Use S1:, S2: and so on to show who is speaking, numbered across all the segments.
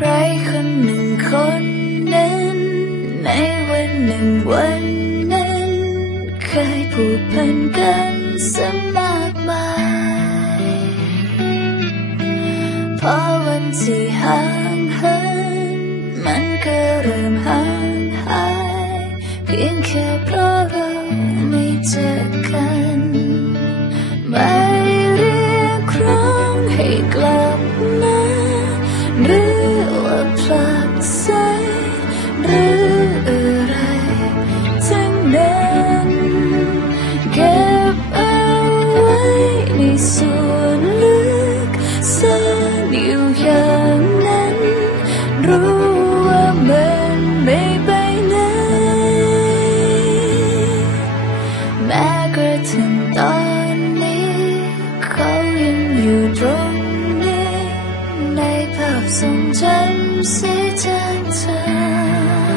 S1: ใครคนหนึ่งคนนั้น ในวันหนึ่งวันนั้น เคยผูกพันกันสมากมายพอวันที่ห่างเหินมันก็เริ่มห่างหาย เพียงแค่เพราะเราไม่เจอกัน ลักไสหรืออะไรทั้งนั้นเก็บเอาไว้ในส่วนลึกซ่อนอยู่อย่างนั้น รู้ว่ามันไม่ไปไหนแม้กระทั่งตอนนี้เขายังอยู่ตรงนี้ในภาพทรงจำ สีจางจาง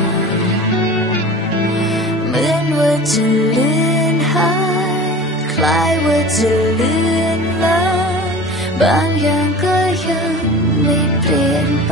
S1: เหมือนว่าจะเลือนหาย คล้ายว่าจะเลือนลางบางอย่างก็ยังไม่เปลี่ยนไป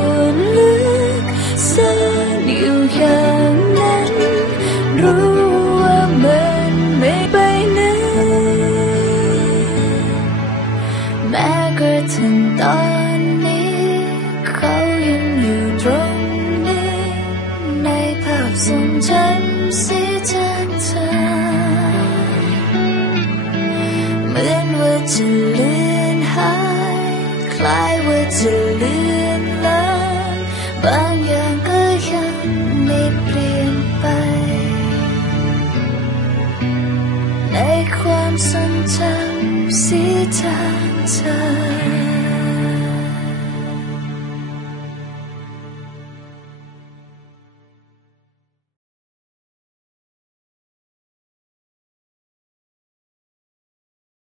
S1: กระทั่งตอนนี้เขายังอยู่ตรงนี้ ในภาพทรงจำสีจางจางเหมือนว่าจะเลือนหายคล้ายว่าจะเลือนลางบางอย่างก็ยังไม่เปลี่ยนไป ในความทรงจำสีจางาง